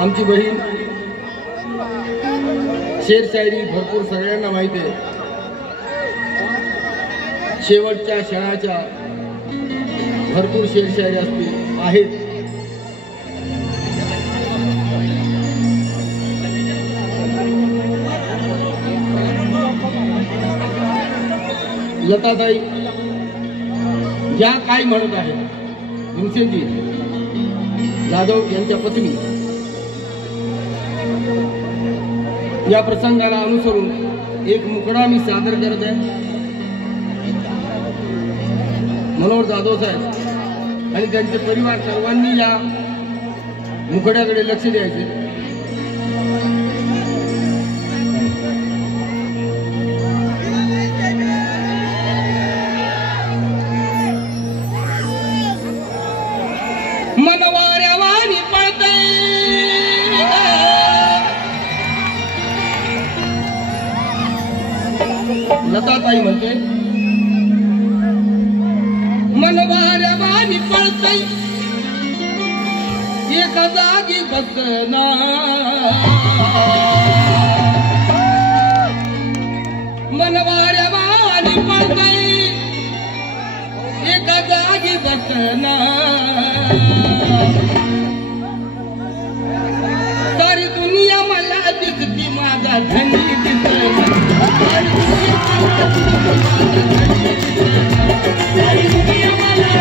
आमची बहीण शेर शायरी भरपूर सगळ्यांना माहिती आहे. शेवटच्या क्षणाच्या भरपूर शेर शायरी असतील आहेत. लताताई या काय म्हणत आहेत. भीमसेनजी जाधव यांच्या पत्नी या प्रसंगाला अनुसरून एक मुकडा मी सादर करत आहे. मनोहर जाधव साहेब आणि त्यांचे परिवार सर्वांनी या मुकड्याकडे लक्ष द्यायचे. मनवाऱ्यावानी पळतय लताताई म्हणते, मनवाऱ्यावानी पळतय एका जागी बसना. मनवाऱ्यावानी पळतय एका जागी बसना. सारी दुनिया मला दिसती माझा धनी दिसना. सारी दुनिया मला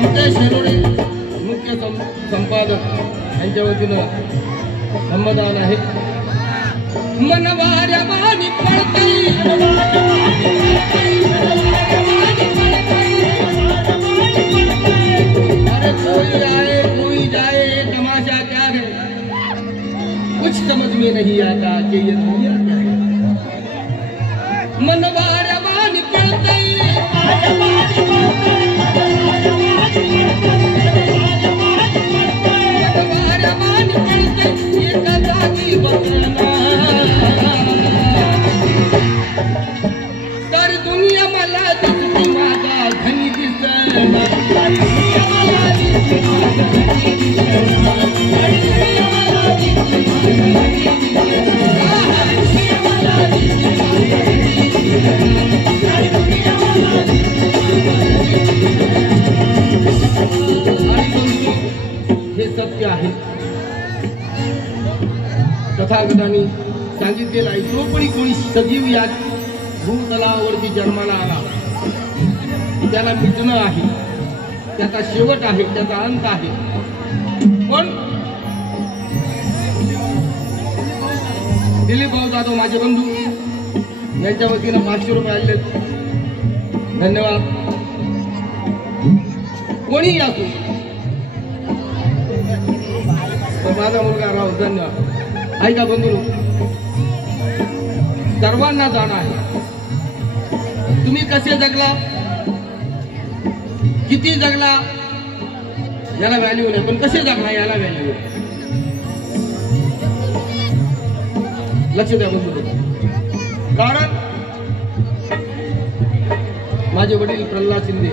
मुकेश नरोडे मुख्य संपादक यांच्या वतीनं धम्मदान आहे. मनवाऱ्यावानी पळतय अरे कोई आए कोई जाए तमाशा क्या है, कुछ समझ में नहीं आता कि ये दुनिया क्या है. मनवाऱ्यावानी पळतय एका जागी बसना. तर दुनिया मला दिसती माझा धनी दिसना. हे सत्य आहे. तथागतांनी सांगितलेलं आहे, जो कोणी सजीव या भूतलावरती जन्माला आला त्याला मिटणं आहे, त्याचा शेवट आहे, त्याचा अंत आहे. पण दिलीप भाऊ जाधव माझे बंधू यांच्या वतीनं 500 रुपये आले. धन्यवाद. कोणी असो, माझा मुलगा राव धन्यवाद. ऐका बंधू, सर्वांना जाणं आहे. तुम्ही कसे जगला, किती जगला याला व्हॅल्यू नाही, पण कसे जगला याला व्हॅल्यू आहे. लक्ष द्या बंधू. कारण माझे वडील प्रल्हाद शिंदे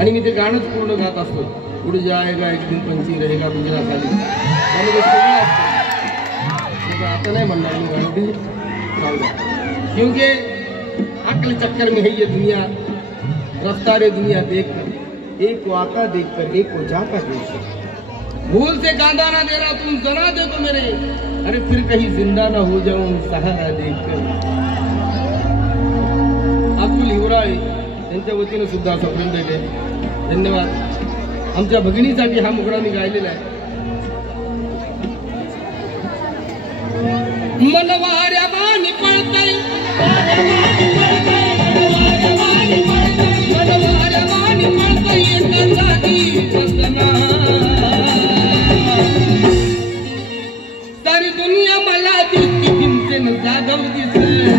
आणि मी ते गाणंच पूर्ण गात असतो. उड़ जाएगा एक दिन पंछी रहेगा गुजरा खाली. आता नहीं बनना क्योंकि अक्ल चक्कर में है ये दुनिया. रफ्तारे दुनिया देख कर, एक को आता देख कर एक को जाता देख कर. भूल से कांदा ना देना तुम जना दे तो मेरे, अरे फिर कहीं जिंदा ना हो जाऊं सहारा देख कर. अब्दुल हिवराळे यांच्या वतीनं सुद्धा सप्रेम देते. धन्यवाद. आमच्या भगिनीसाठी हा मुकडा मी गायलेला आहे. मनवाऱ्यावानी पळतय मनवाऱ्यावानी पळतय एका जागी बसना. सारी दुनिया मला दिसती भीमसेन जाधव दिसना.